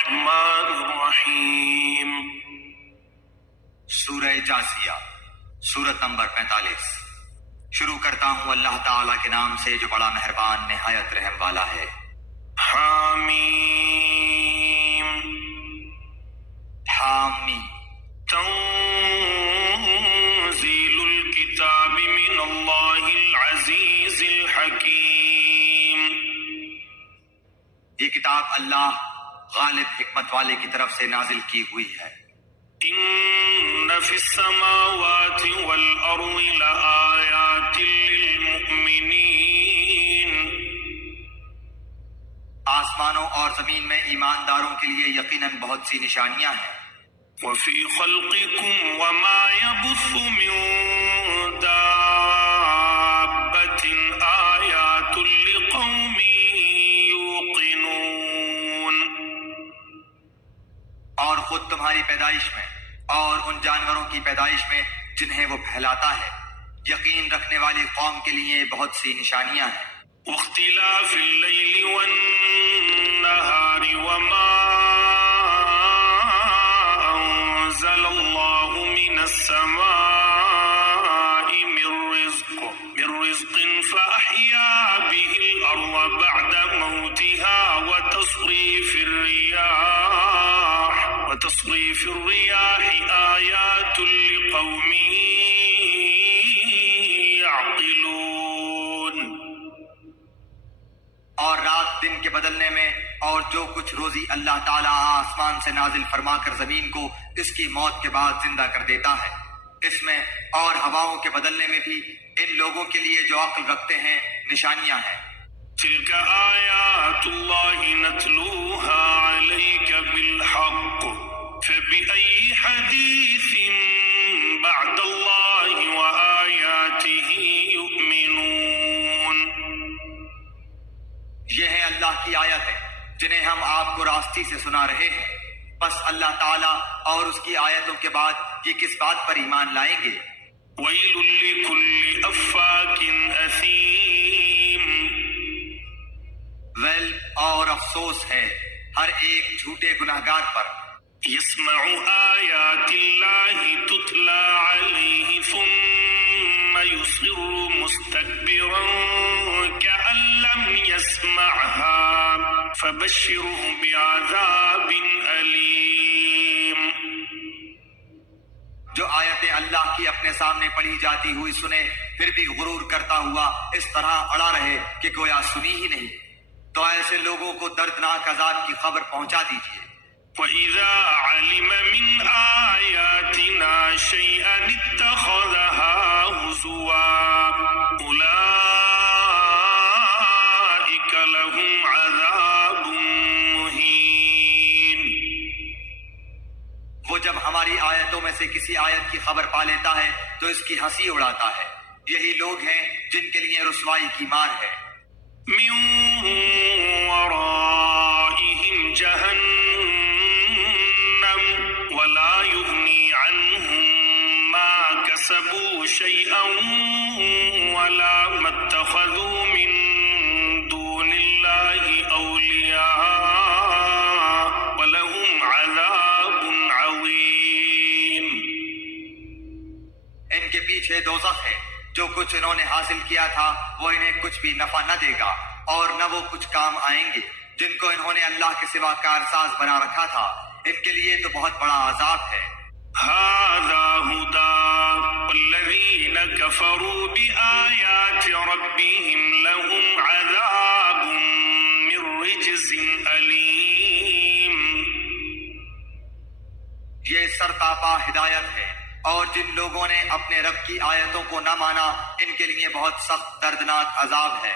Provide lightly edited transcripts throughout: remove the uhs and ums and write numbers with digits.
الرحمن الرحیم۔ سورہ جاسیہ، سورت نمبر 45۔ شروع کرتا ہوں اللہ تعالیٰ کے نام سے جو بڑا مہربان نہایت رحم والا ہے۔ حامیم حامی تنزیل الکتاب من اللہ العزیز الحکیم۔ یہ کتاب اللہ غالب حکمت والے کی طرف سے نازل کی ہوئی ہے۔ ان فی السماوات والارض لآیات للمؤمنین۔ آسمانوں اور زمین میں ایمانداروں کے لیے یقیناً بہت سی نشانیاں ہیں۔ وفی خلقکم وما یبث من دابۃ آیات لقوم یوقنون۔ اور خود تمہاری پیدائش میں اور ان جانوروں کی پیدائش میں جنہیں وہ پھیلاتا ہے یقین رکھنے والی قوم کے لیے بہت سی نشانیاں ہیں۔ واختلاف اللیل والنہار وما انزل اللہ من السماء من رزق فأحیا به الارض بعد موتها وتصریف الرياح آیات لقوم یعقلون۔ اور رات دن کے بدلنے میں اور جو کچھ روزی اللہ تعالیٰ آسمان سے نازل فرما کر زمین کو اس کی موت کے بعد زندہ کر دیتا ہے، اس میں اور ہواؤں کے بدلنے میں بھی ان لوگوں کے لیے جو عقل رکھتے ہیں نشانیاں ہیں۔ تلك آیات اللہ نتلوها علیک بالحق فبأي حدیث بعد اللہ وآیاتہ یؤمنون۔ یہ ہیں اللہ کی آیتیں جنہیں ہم آپ کو راستی سے سنا رہے ہیں، بس اللہ تعالیٰ اور اس کی آیتوں کے بعد یہ کس بات پر ایمان لائیں گے؟ ویل لکل افاک اثیم۔ ویل اور افسوس ہے ہر ایک جھوٹے گناہگار پر۔ یسمع آیات اللہ تتلی علیہ ثم یصر مستکبرا کأن لم یسمعها فبشرہ بعذاب علیم۔ جو آیتیں اللہ کی اپنے سامنے پڑھی جاتی ہوئی سنے پھر بھی غرور کرتا ہوا اس طرح اڑا رہے کہ گویا سنی ہی نہیں، تو ایسے لوگوں کو دردناک عذاب کی خبر پہنچا دیجیے۔ وَإِذَا عَلِمَ مِنْ آيَاتِنَا شَيْئًا اتَّخَذَهَا هُزُوًا أُولَئِكَ لَهُمْ عَذَابٌ مُهِينٌ۔ وہ جب ہماری آیتوں میں سے کسی آیت کی خبر پا لیتا ہے تو اس کی ہنسی اڑاتا ہے، یہی لوگ ہیں جن کے لیے رسوائی کی مار ہے۔ مِنْ وَرَائِهِمْ جَهَنَّمُ وَلَا يُغْنِي عَنْهُمْ مَا كَسَبُوا شَيْئًا وَلَا مَا اتَّخَذُوا مِنْ دُونِ اللَّهِ أَوْلِيَاءَ وَلَهُمْ عَذَابٌ عَظِيمٌ۔ ان کے پیچھے دوزخ ہے، جو کچھ انہوں نے حاصل کیا تھا وہ انہیں کچھ بھی نفع نہ دے گا اور نہ وہ کچھ کام آئیں گے جن کو انہوں نے اللہ کے سوا کارساز بنا رکھا تھا، ان کے لیے تو بہت بڑا عذاب ہے۔ هذا هدى والذين كفروا بآيات ربهم لهم عذاب من رجز أليم۔ یہ سرتاپا ہدایت ہے، اور جن لوگوں نے اپنے رب کی آیتوں کو نہ مانا ان کے لیے بہت سخت دردناک عذاب ہے۔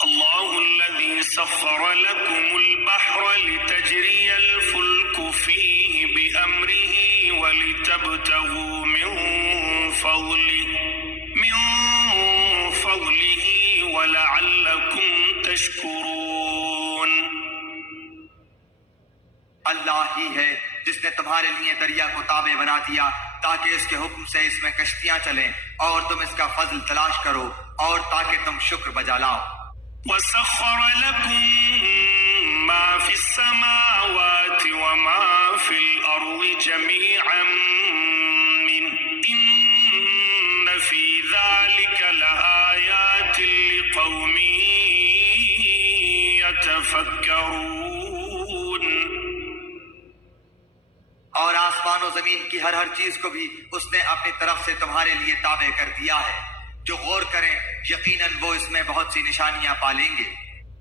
اللہ الذي سخر لكم البحر لتجري الفلك فيه بأمره ولتبتغوا من فضله ولعلكم تشكرون۔ اللہ ہی ہے جس نے تمہارے لیے دریا کو تابع بنا دیا تاکہ اس کے حکم سے اس میں کشتیاں چلیں اور تم اس کا فضل تلاش کرو اور تاکہ تم شکر بجا لاؤ۔ وَسَخَّرَ لَكُم مَّا فِي السَّمَاوَاتِ وَمَا الأرض جميعا منه إن في ذلك لآيات لقوم يتفكرون. اور آسمان و زمین کی ہر چیز کو بھی اس نے اپنی طرف سے تمہارے لیے تابع کر دیا ہے. جو غور کریں یقیناً وہ اس میں بہت سی نشانیاں پالیں گے.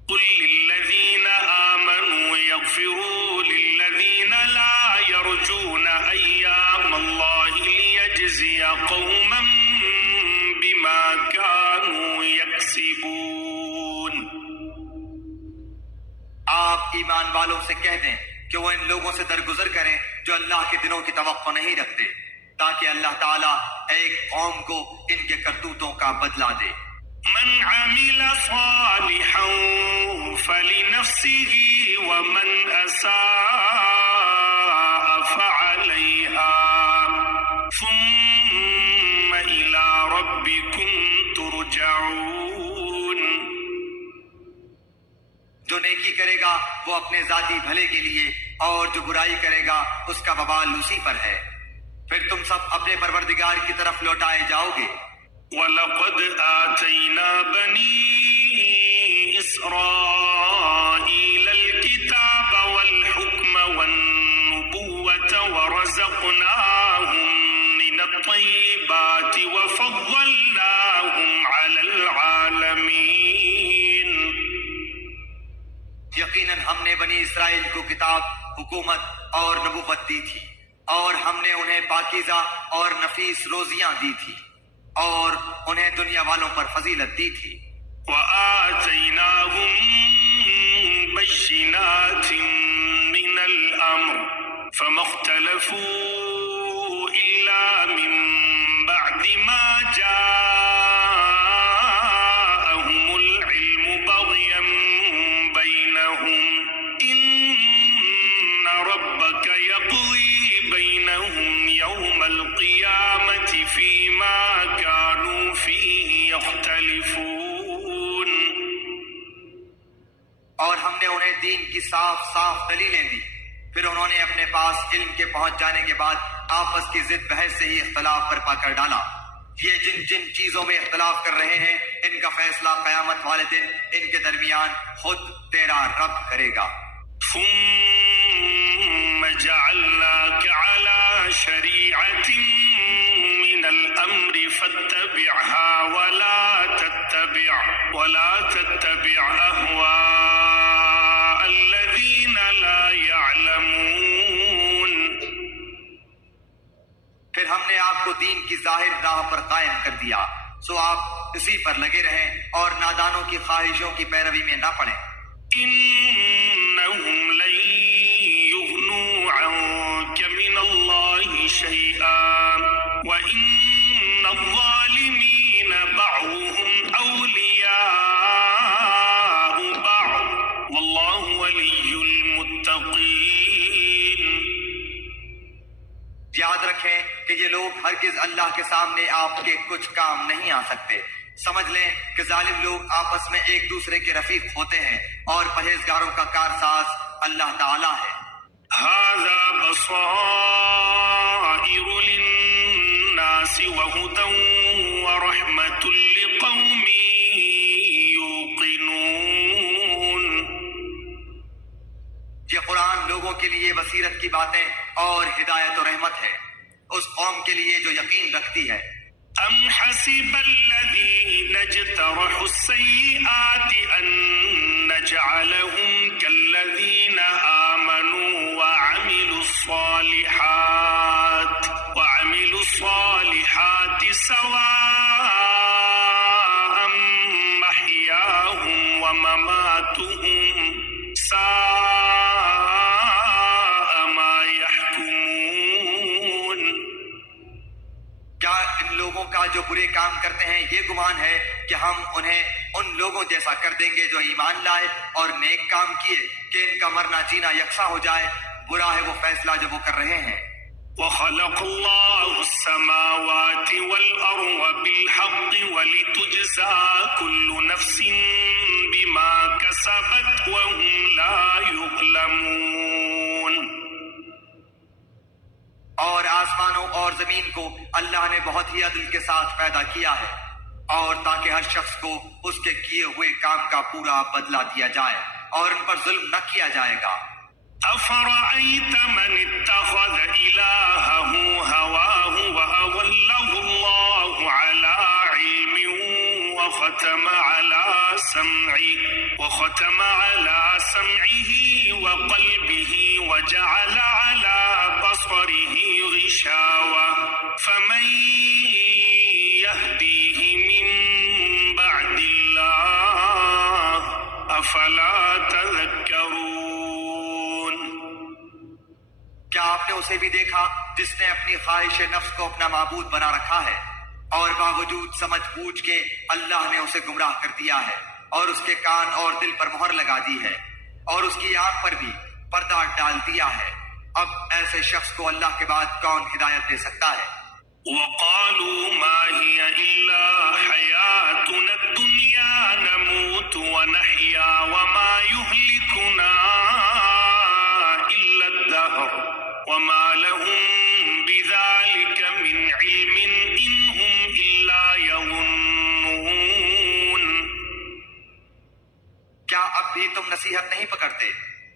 قل للذین آمنوا یغفروا للذین لا یرجون ایام اللہ لیجزی قوما بما كانوا یکسبون. آپ ایمان والوں سے کہہ دیں کہ وہ ان لوگوں سے درگزر کریں جو اللہ کے دنوں کی توقع نہیں رکھتے تاکہ اللہ تعالیٰ ایک قوم کو ان کے کرتوتوں کا بدلہ دے. من عمل صالحا فلنفسه ومن أساء فعليها ثم إلى ربكم ترجعون. جو نیکی کرے گا وہ اپنے ذاتی بھلے کے لیے اور جو برائی کرے گا اس کا وبال اسی پر ہے. پھر تم سب اپنے پروردگار کی طرف لوٹائے جاؤ گے. وَلَقَدْ آتَيْنَا بَنِي إِسْرَائِيلَ الْكِتَابَ وَالْحُكْمَ وَالنُّبُوَّةَ وَرَزَقْنَاهُمْ مِنَ الطَّيِّبَاتِ وَفَضَّلْنَاهُمْ عَلَى الْعَالَمِينَ. یقیناً ہم نے بنی اسرائیل کو کتاب، حکومت اور نبوت دی تھی اور ہم نے انہیں پاکیزہ اور نفیس روزیاں دی تھی اور انہیں دنیا والوں پر فضیلت دی تھی. وَآتَيْنَاهُمْ بَيِّنَاتٍ مِّنَ الْأَمْرِ فَمَا اخْتَلَفُوا إِلَّا مِن بَعْدِ مَا جَاءَهُمُ الْعِلْمُ بَغْيًا بَيْنَهُمْ إِنَّ رَبَّكَ يَقْضِي بَيْنَهُمْ يَوْمَ الْقِيَامَةِ فِيمَا كَانُوا فِيهِ يَخْتَلِفُونَ. اور ہم نے انہیں دین کی صاف صاف دلیلیں دی، پھر انہوں نے اپنے پاس علم کے پہنچ جانے کے بعد آپس کی ضد بحث سے ہی اختلاف برپا کر ڈالا. یہ جن جن چیزوں میں اختلاف کر رہے ہیں ان کا فیصلہ قیامت والے دن ان کے درمیان خود تیرا رب کرے گا. ثم جعلناك على شريعة من الأمر فاتبعها ولا تتبع أهواء الذين لا يعلمون. پھر ہم نے آپ کو دین کی ظاہر راہ پر قائم کر دیا، سو آپ اسی پر لگے رہیں اور نادانوں کی خواہشوں کی پیروی میں نہ پڑیں. إنهم لن يغنوا عنك من الله شيئا وإن الظالمين بعضهم أولياء بعض والله ولي المتقين. یاد رکھیں کہ یہ لوگ ہرگز اللہ کے سامنے آپ کے کچھ کام نہیں آ سکتے. سمجھ لیں کہ ظالم لوگ آپس میں ایک دوسرے کے رفیق ہوتے ہیں اور پرہیزگاروں کا کارساز اللہ تعالیٰ ہے. هذا بصائر للناس وهدى ورحمة لقوم يوقنون. یہ قرآن لوگوں کے لیے بصیرت کی باتیں اور ہدایت و رحمت ہے اس قوم کے لیے جو یقین رکھتی ہے. أم حسب الذين اجترحوا السيئات أن نجعلهم كالذين آمنوا وعملوا الصالحات سواء محياهم ومماتهم ساء ما يحكمون. کیا ان لوگوں کا جو برے کام کرتے ہیں یہ گمان ہے کہ ہم انہیں ان لوگوں جیسا کر دیں گے جو ایمان لائے اور نیک کام کیے کہ ان کا مرنا جینا یکساں ہو جائے؟ برا ہے وہ فیصلہ جو وہ کر رہے ہیں. وخلق الله السماوات والأرض بالحق ولتجزى كل نفس بما كسبت وهم لا يظلمون. اور آسمانوں اور زمین کو اللہ نے بہت ہی عدل کے ساتھ پیدا کیا ہے، اور تاکہ ہر شخص کو اس کے کیے ہوئے کام کا پورا بدلہ دیا جائے اور ان پر ظلم نہ کیا جائے گا۔ أفرأيت من اتخذ إلهه هواه وأضله الله على علم وختم على سمعه وقلبه وجعل على بصره غشاوة فمن يهديه من بعد الله أفلا تذكرون۔ کیا آپ نے اسے بھی دیکھا جس نے اپنی خواہش نفس کو اپنا معبود بنا رکھا ہے، اور باوجود سمجھ بوجھ کے اللہ نے اسے گمراہ کر دیا ہے، اور اس کے کان اور دل پر مہر لگا دی ہے، اور اس کی آنکھ پر بھی پردہ ڈال دیا ہے۔ اب ایسے شخص کو اللہ کے بعد کون ہدایت دے سکتا ہے؟ وقالوا ما هي إلا حياتنا الدنيا نموت ونحيا وما يهلكنا إلا الدهر وما لهم بذلك من علم إن هم إلا يظنون۔ کیا اب بھی تم نصیحت نہیں پکڑتے؟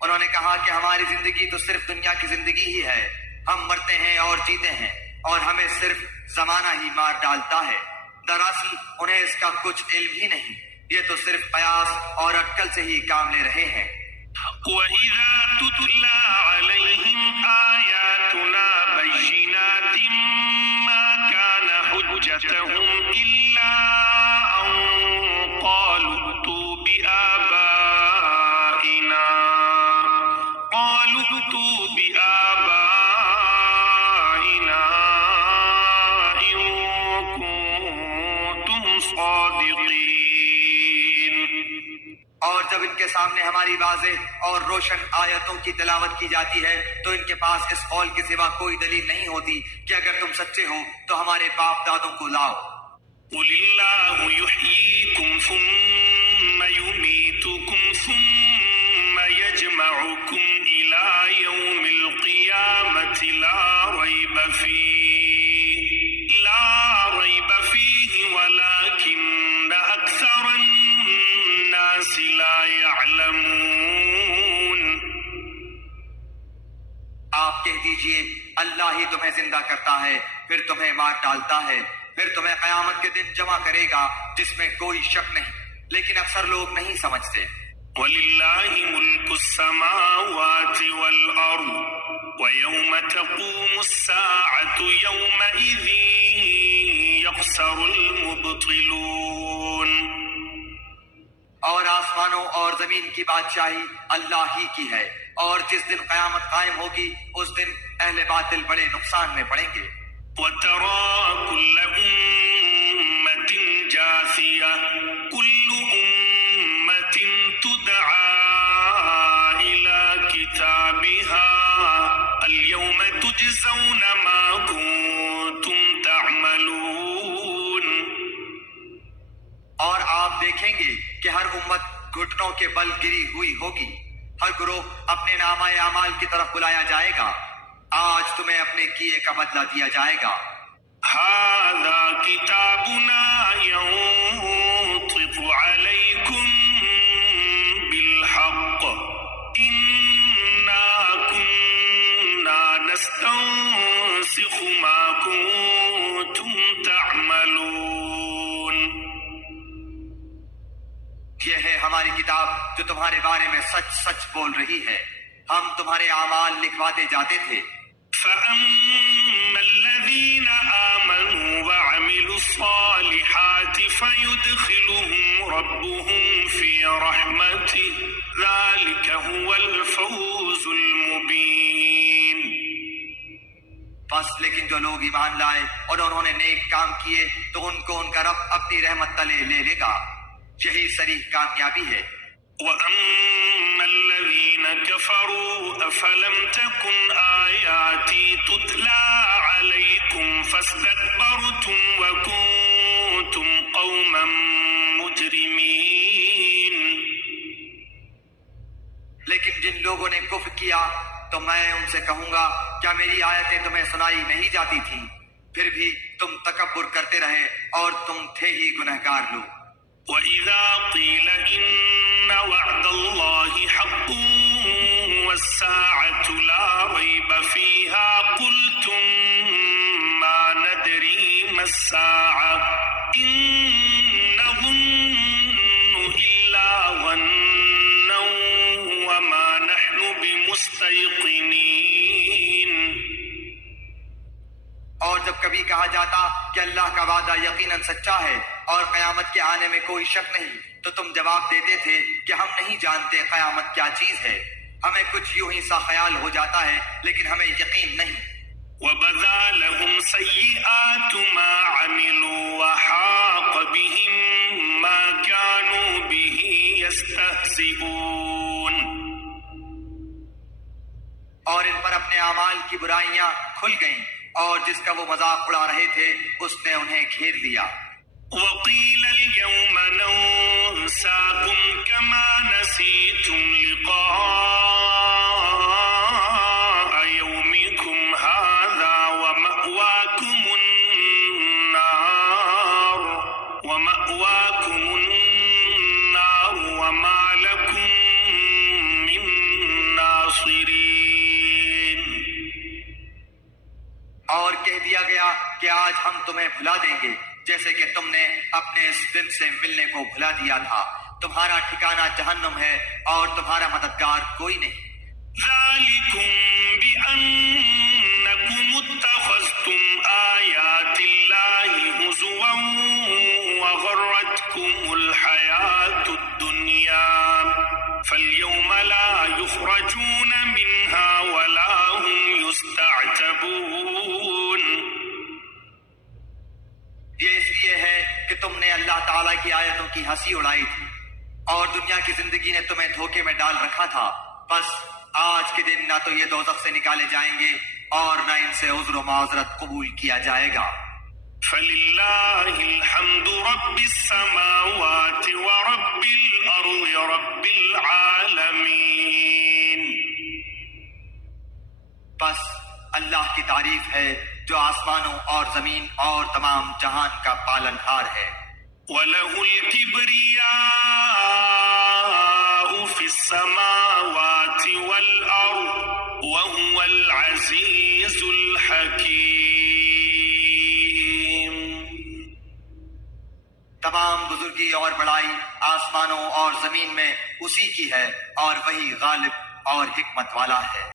انہوں نے کہا کہ ہماری زندگی تو صرف دنیا کی زندگی ہی ہے، ہم مرتے ہیں اور جیتے ہیں اور ہمیں صرف زمانہ ہی مار ڈالتا ہے۔ دراصل انہیں اس کا کچھ علم ہی نہیں، یہ تو صرف قیاس اور عقل سے ہی کام لے رہے ہیں۔ وَإِذَا تُتْلَى عَلَيْهِمْ آيَاتُنَا بَيِّنَاتٍ مَا كَانَ حُجَّتَهُمْ إِلَّا أَن قَالُوا ائْتُوا بِآبَائِنَا إِن كُنتُمْ صَادِقِينَ۔ اور جب ان کے سامنے ہماری واضح اور روشن آیتوں کی تلاوت کی جاتی ہے تو ان کے پاس اس قول کے سوا کوئی دلیل نہیں ہوتی کہ اگر تم سچے ہو تو ہمارے باپ دادوں کو لاؤ۔ قُلِ اللَّهُ يُحْيِيكُمْ ثُمَّ يُمِيتُكُمْ ثُمَّ يَجْمَعُكُمْ إِلَى يَوْمِ الْقِيَامَةِ لَا رَيْبَ فِيهِ وَلَكِنَّ أَكْثَرَ النَّاسِ لَا يَعْلَمُونَ۔ آپ کہہ دیجئے اللہ ہی تمہیں زندہ کرتا ہے، پھر تمہیں مار ڈالتا ہے، پھر تمہیں قیامت کے دن جمع کرے گا جس میں کوئی شک نہیں، لیکن اکثر لوگ نہیں سمجھتے۔ وَلِلَّهِ مُلْكُ السَّمَاوَاتِ وَالْأَرْضِ وَيَوْمَ تَقُومُ السَّاعَةُ يَوْمَئِذٍ يَخْسَرُ الْمُبْطِلُونَ۔ اور آسمانوں اور زمین کی بادشاہی اللہ ہی کی ہے، اور جس دن قیامت قائم ہوگی اس دن اہل باطل بڑے نقصان میں پڑیں گے۔ وَتَرَى كُلَّ أُمَّةٍ جَاثِيَةً كُلُّ أُمَّةٍ تُدْعَى إِلَى كِتَابِهَا الْيَوْمَ تُجْزَوْنَ مَا كُنتُمْ تَعْمَلُونَ۔ اور آپ دیکھیں گے کہ ہر امت گھٹنوں کے بل گری ہوئی ہوگی، ہر گروہ اپنے نامہ اعمال کی طرف بلایا جائے گا، آج تمہیں اپنے کیے کا بدلہ دیا جائے گا۔ هَذَا كِتَابُنَا يَنطِقُ عَلَيْكُمْ بِالْحَقِّ إِنَّا كُنَّا نَسْتَنسِخُ مَا كُنتُمْ تَعْمَلُونَ۔ یہ ہے ہماری کتاب جو تمہارے بارے میں سچ سچ بول رہی ہے، ہم تمہارے اعمال لکھواتے جاتے تھے۔ فَأَمَّا الَّذِينَ آمَنُوا وَعَمِلُوا الصَّالِحَاتِ فَيُدْخِلُهُمْ رَبُّهُمْ فِي رَحْمَتِهِ ذَلِكَ هُوَ الْفَوْزُ الْمُبِينُ۔ بس لیکن جو لوگ ایمان لائے اور انہوں نے نیک کام کیے تو ان کو ان کا رب اپنی رحمت تلے لے لے گا، یہی صریح کامیابی ہے۔ وَأَمَّا الَّذِينَ كَفَرُوا أَفَلَمْ تَكُنْ آيَاتِي تُتْلَى عَلَيْكُمْ فَاسْتَكْبَرْتُمْ وَكُنْتُمْ قَوْمًا مُجْرِمِينَ۔ لیکن جن لوگوں نے کفر کیا تو میں ان سے کہوں گا کیا میری آیتیں تمہیں سنائی نہیں جاتی تھیں؟ پھر بھی تم تکبر کرتے رہے اور تم تھے ہی گنہگار لوگ۔ وَإِذَا قِيلَ إِنَّ وَعْدَ اللَّهِ حَقٌّ وَالسَّاعَةُ لَا رَيْبَ فِيهَا قُلْتُم مَّا نَدْرِي مَا السَّاعَةُ إِن نَّظُنُّ إِلَّا ظَنًّا وَمَا نَحْنُ بِمُسْتَيْقِنِينَ۔ اور جب کبھی کہا جاتا کہ اللہ کا وعدہ یقیناً سچا ہے اور قیامت کے آنے میں کوئی شک نہیں، تو تم جواب دیتے تھے کہ ہم نہیں جانتے قیامت کیا چیز ہے، ہمیں کچھ یوں ہی سا خیال ہو جاتا ہے لیکن ہمیں یقین نہیں۔ وَبَدَا لَهُمْ سَيِّئَاتُ مَا عَمِلُوا وَحَاقَ بِهِم مَّا كَانُوا بِهِ يَسْتَهْزِئُونَ۔ اور ان پر اپنے اعمال کی برائیاں کھل گئیں اور جس کا وہ مذاق اڑا رہے تھے اس نے انہیں گھیر لیا۔ وَقِيلَ الْيَوْمَ نَنسَاكُمْ كَمَا نَسِيتُمْ لِقَاءَ يَوْمِكُمْ هَٰذَا وَمَأْوَاكُمُ النَّارُ وَمَا لَكُم مِّن نَّاصِرِينَ۔ اور کہہ دیا گیا کہ آج ہم تمہیں بھلا دیں گے جیسے کہ تم نے اپنے اس دن سے ملنے کو بھلا دیا تھا، تمہارا ٹھکانہ جہنم ہے اور تمہارا مددگار کوئی نہیں۔ ذَلِكُمْ بِأَنَّكُمُ اتَّخَذْتُمْ آيَاتِ اللَّهِ هُزُوًا وَغَرَّتْكُمُ الْحَيَاةُ الدُّنْيَا فَالْيَوْمَ لَا يُخْرَجُونَ مِنْهَا وَلَا هُمْ يُسْتَعْتَبُونَ۔ یہ اس لیے ہے کہ تم نے اللہ تعالیٰ کی آیتوں کی ہنسی اڑائی تھی اور دنیا کی زندگی نے تمہیں دھوکے میں ڈال رکھا تھا، بس آج کے دن نہ تو یہ دوزخ سے نکالے جائیں گے اور نہ ان سے عذر و معذرت قبول کیا جائے گا۔ فَلِلَّهِ الْحَمْدُ رَبِّ السَّمَاوَاتِ وَرَبِّ الْأَرْضِ رَبِّ الْعَالَمِينَ۔ بس اللہ کی تعریف ہے جو آسمانوں اور زمین اور تمام جہان کا پالنہار ہے۔ وَلَهُ الْكِبْرِيَاءُ فِي السَّمَاوَاتِ وَالْأَرْضِ وَهُوَ الْعَزِيزُ الْحَكِيمُ۔ تمام بزرگی اور بڑائی آسمانوں اور زمین میں اسی کی ہے اور وہی غالب اور حکمت والا ہے۔